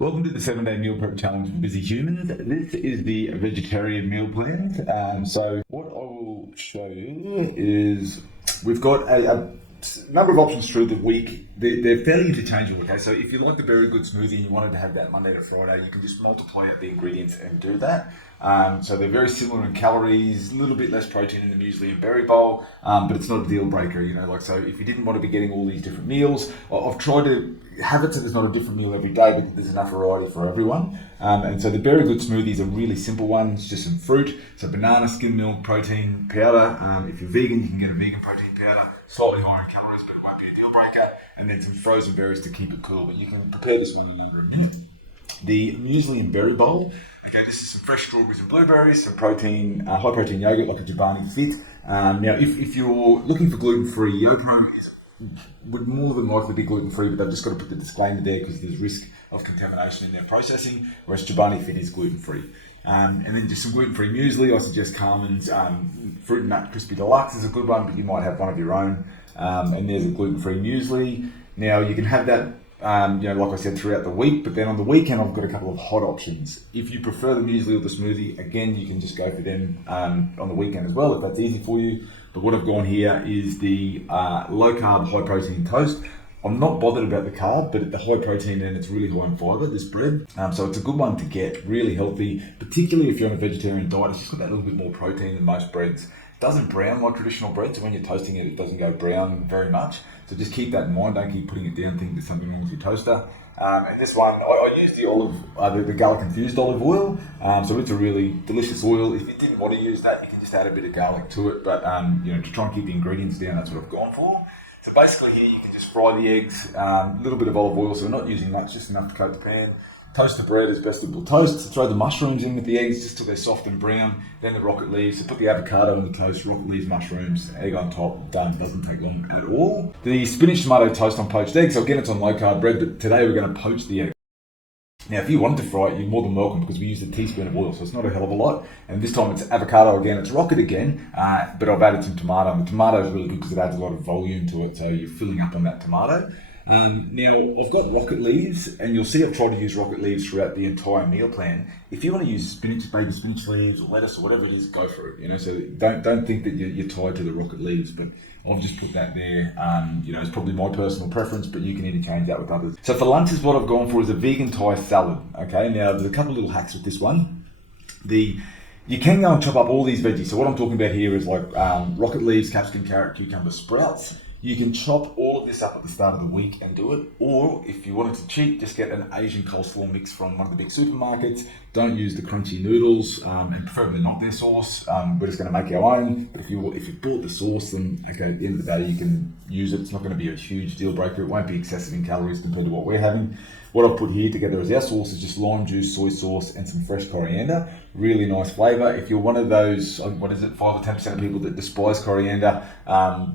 Welcome to the 7-day meal prep challenge for busy humans. This is the vegetarian meal plan. So what I will show you is we've got a number of options through the week. They're fairly interchangeable, okay? So if you like the very good smoothie and you wanted to have that Monday to Friday, you can just multiply out the ingredients and do that. So they're very similar in calories, a little bit less protein in the muesli and berry bowl, but it's not a deal breaker, so if you didn't want to be getting all these different meals, I've tried to have it so there's not a different meal every day because there's enough variety for everyone. And so the very good smoothies are really simple ones, just some fruit, so banana, skim milk, protein powder. If you're vegan, you can get a vegan protein powder, slightly higher in calories, but it won't be a deal breaker. And then some frozen berries to keep it cool, but you can prepare this one in under a minute. The muesli and berry bowl. Okay, this is some fresh strawberries and blueberries, some protein, high protein yogurt like a Chobani Fit. Now, if you're looking for gluten-free, Yopro would more than likely be gluten-free, but they've just got to put the disclaimer there because there's risk of contamination in their processing, whereas Chobani Fit is gluten-free. And then just some gluten-free muesli. I suggest Carmen's Fruit and Nut Crispy Deluxe is a good one, but you might have one of your own. And there's a gluten-free muesli. Now, you can have that like I said, throughout the week, but then on the weekend, I've got a couple of hot options. If you prefer the muesli or the smoothie, again, you can just go for them on the weekend as well, if that's easy for you. But what I've gone here is the low-carb, high-protein toast. I'm not bothered about the carb, but the high protein and it's really high in fibre, this bread. So it's a good one to get, really healthy, particularly if you're on a vegetarian diet. It's just got that little bit more protein than most breads. It doesn't brown like traditional bread, so when you're toasting it, it doesn't go brown very much. So just keep that in mind, don't keep putting it down thinking there's something wrong with your toaster. And this one, I use the garlic infused olive oil. So it's a really delicious oil. If you didn't want to use that, you can just add a bit of garlic to it. But to try and keep the ingredients down, that's what I've gone for. So basically here you can just fry the eggs, a little bit of olive oil, so we're not using much, just enough to coat the pan. Toast the bread as vegetable toast. So throw the mushrooms in with the eggs just till they're soft and brown. Then the rocket leaves. So put the avocado on the toast, rocket leaves, mushrooms, egg on top. Done. Doesn't take long at all. The spinach tomato toast on poached eggs. So again, it's on low carb bread, but today we're going to poach the egg. Now, if you wanted to fry it, you're more than welcome because we use a teaspoon of oil, so it's not a hell of a lot. And this time it's avocado again, it's rocket again, but I've added some tomato. And the tomato is really good because it adds a lot of volume to it, so you're filling up on that tomato. Now, I've got rocket leaves, and you'll see I've tried to use rocket leaves throughout the entire meal plan. If you want to use spinach, baby spinach leaves, or lettuce, or whatever it is, go for it. So don't think that you're tied to the rocket leaves, but I've just put that there. It's probably my personal preference, but you can interchange that with others. So for lunches, what I've gone for is a vegan Thai salad. Okay, now there's a couple of little hacks with this one. You can go and chop up all these veggies. So what I'm talking about here is like rocket leaves, capsicum, carrot, cucumber, sprouts. You can chop all of this up at the start of the week and do it. Or if you wanted to cheat, just get an Asian coleslaw mix from one of the big supermarkets. Don't use the crunchy noodles, and preferably not their sauce. We're just going to make our own. But if you bought the sauce, then okay, at the end of the day, you can use it. It's not going to be a huge deal breaker. It won't be excessive in calories compared to what we're having. What I've put here together as our sauce is just lime juice, soy sauce, and some fresh coriander. Really nice flavour. If you're one of those, 5 or 10% of people that despise coriander,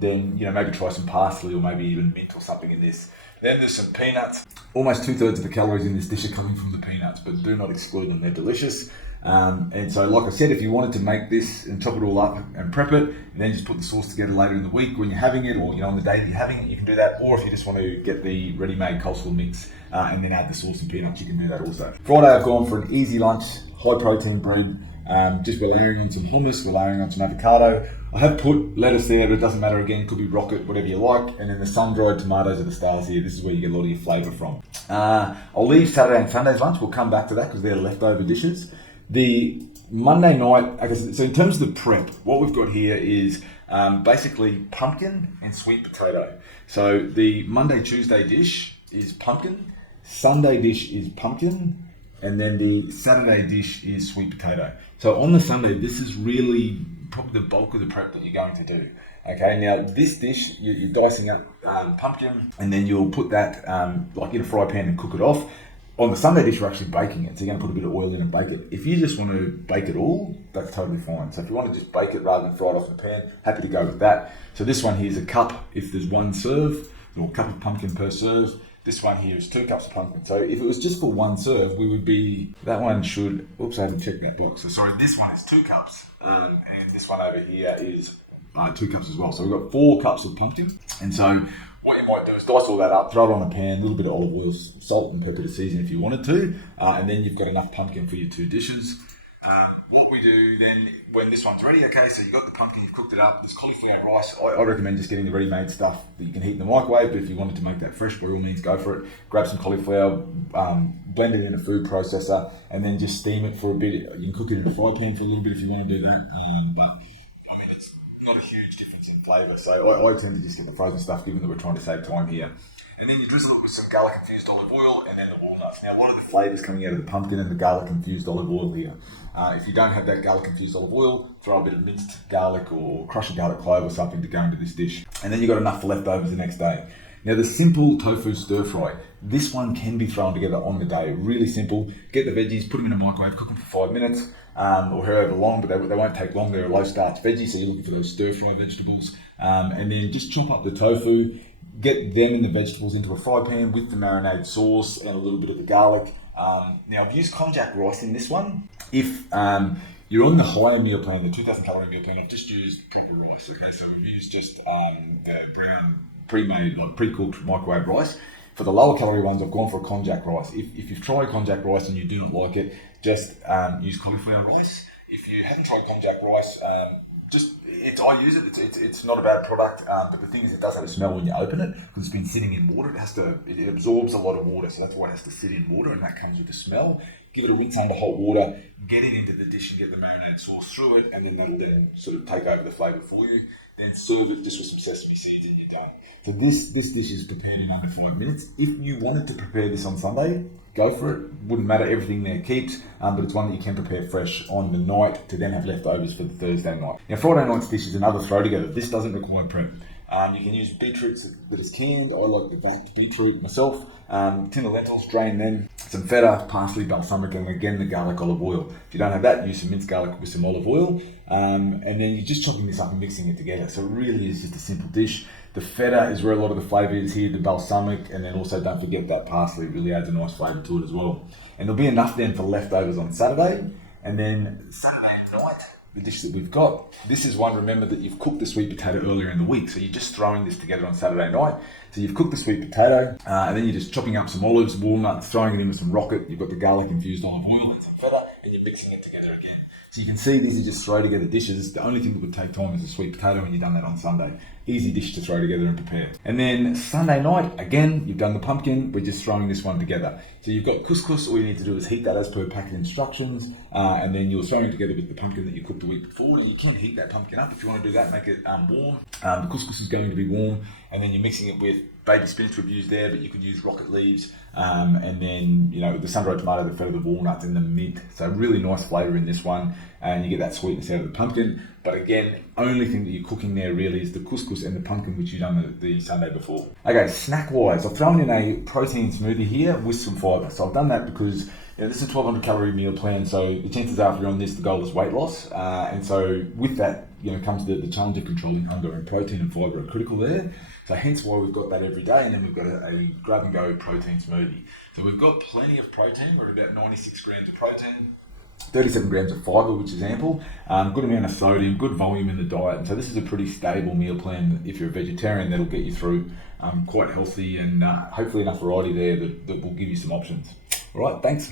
then maybe try some parsley or maybe even mint or something in this. Then there's some peanuts. Almost 2/3 of the calories in this dish are coming from the peanuts, but do not exclude them. They're delicious. And so, like I said, if you wanted to make this and chop it all up and prep it, and then just put the sauce together later in the week when you're having it, or on the day that you're having it, you can do that. Or if you just want to get the ready-made coleslaw mix and then add the sauce and peanuts, you can do that also. Friday, I've gone for an easy lunch, high-protein bread. We're layering on some hummus, we're layering on some avocado. I have put lettuce there, but it doesn't matter. Again, it could be rocket, whatever you like. And then the sun-dried tomatoes are the stars here. This is where you get a lot of your flavour from. I'll leave Saturday and Sunday's lunch. We'll come back to that because they're leftover dishes. The Monday night, so in terms of the prep, what we've got here is basically pumpkin and sweet potato. So the Monday, Tuesday dish is pumpkin, Sunday dish is pumpkin, and then the Saturday dish is sweet potato. So on the Sunday, this is really probably the bulk of the prep that you're going to do. Okay, now this dish, you're dicing up pumpkin, and then you'll put that in a fry pan and cook it off. On the Sunday dish, you're actually baking it. So you're going to put a bit of oil in and bake it. If you just want to bake it all, that's totally fine. So if you want to just bake it rather than fry it off in the pan, happy to go with that. So this one here is a cup if there's one serve, or a cup of pumpkin per serve. This one here is 2 cups of pumpkin. So if it was just for one serve, that one should, I haven't checked that box. So sorry, this one is 2 cups. And this one over here is 2 cups as well. So we've got 4 cups of pumpkin. And so What you might do is dice all that up, throw it on a pan, a little bit of olive oil, salt and pepper to season if you wanted to, and then you've got enough pumpkin for your 2 dishes. What we do then, when this one's ready, okay, so you've got the pumpkin, you've cooked it up, there's cauliflower rice. I recommend just getting the ready-made stuff that you can heat in the microwave, but if you wanted to make that fresh, by all means, go for it. Grab some cauliflower, blend it in a food processor, and then just steam it for a bit. You can cook it in a fry pan for a little bit if you want to do that, but I mean, it's not a huge difference in flavour, so I tend to just get the frozen stuff, given that we're trying to save time here. And then you drizzle it with some garlic infused olive oil and then the walnuts. Now, a lot of the flavours coming out of the pumpkin and the garlic infused olive oil here. If you don't have that garlic infused olive oil, throw a bit of minced garlic or crush a garlic clove or something to go into this dish. And then you've got enough for leftovers the next day. Now, the simple tofu stir fry, this one can be thrown together on the day. Really simple. Get the veggies, put them in a microwave, cook them for 5 minutes or however long, but they won't take long. They're a low starch veggie, so you're looking for those stir fry vegetables. And then just chop up the tofu, get them and the vegetables into a fry pan with the marinade sauce and a little bit of the garlic. Now, I've used konjac rice in this one. If you're on the higher meal plan, the 2,000 calorie meal plan, I've just used proper rice, okay? So we've used just brown, pre-made, like pre-cooked microwave rice. For the lower calorie ones, I've gone for konjac rice. If you've tried konjac rice and you do not like it, just use cauliflower rice. If you haven't tried konjac rice, I use it. It's not a bad product, but the thing is, it does have a smell when you open it because it's been sitting in water. It absorbs a lot of water, so that's why it has to sit in water, and that comes with the smell. Give it a rinse under hot water, get it into the dish and get the marinade sauce through it, and then that'll then sort of take over the flavour for you. Then serve it just with some sesame seeds and you're done. So this dish is prepared in under 5 minutes. If you wanted to prepare this on Sunday, go for it. Wouldn't matter, everything there keeps, but it's one that you can prepare fresh on the night to then have leftovers for the Thursday night. Now, Friday night's dish is another throw together. This doesn't require prep. You can use beetroot that is canned. I like the vat beetroot myself. Tin of lentils, drain them. Some feta, parsley, balsamic, and again the garlic olive oil. If you don't have that, use some minced garlic with some olive oil. And then you're just chopping this up and mixing it together. So it really is just a simple dish. The feta is where a lot of the flavour is here, the balsamic, and then also don't forget that parsley. It really adds a nice flavour to it as well. And there'll be enough then for leftovers on Saturday. And then Saturday night, the dish that we've got, this is one, remember that you've cooked the sweet potato earlier in the week, so you're just throwing this together on Saturday night. So you've cooked the sweet potato, and then you're just chopping up some olives, walnuts, throwing it in with some rocket, you've got the garlic infused olive oil and some feta, and you're mixing it together again. So you can see these are just throw together dishes. The only thing that would take time is the sweet potato, and you've done that on Sunday. Easy dish to throw together and prepare. And then Sunday night, again, you've done the pumpkin, we're just throwing this one together. So you've got couscous, all you need to do is heat that as per packet instructions, and then you're throwing it together with the pumpkin that you cooked the week before. And you can heat that pumpkin up if you want to do that, make it warm. The couscous is going to be warm, and then you're mixing it with baby spinach we've used there, but you could use rocket leaves, and then, the sun-dried tomato, the feta, the walnuts, and the mint. So really nice flavour in this one, and you get that sweetness out of the pumpkin. But again, only thing that you're cooking there really is the couscous and the pumpkin, which you've done the Sunday before. Okay, snack-wise, I've thrown in a protein smoothie here with some fibre. So I've done that because this is a 1,200 calorie meal plan, so the chances are if you're on this, the goal is weight loss. And so with that, comes the challenge of controlling hunger, and protein and fibre are critical there. So hence why we've got that every day, and then we've got a grab-and-go protein smoothie. So we've got plenty of protein. We're at about 96 grams of protein. 37 grams of fibre, which is ample, good amount of sodium, good volume in the diet. And so this is a pretty stable meal plan. If you're a vegetarian, that'll get you through quite healthy, and hopefully enough variety there that will give you some options. All right, thanks.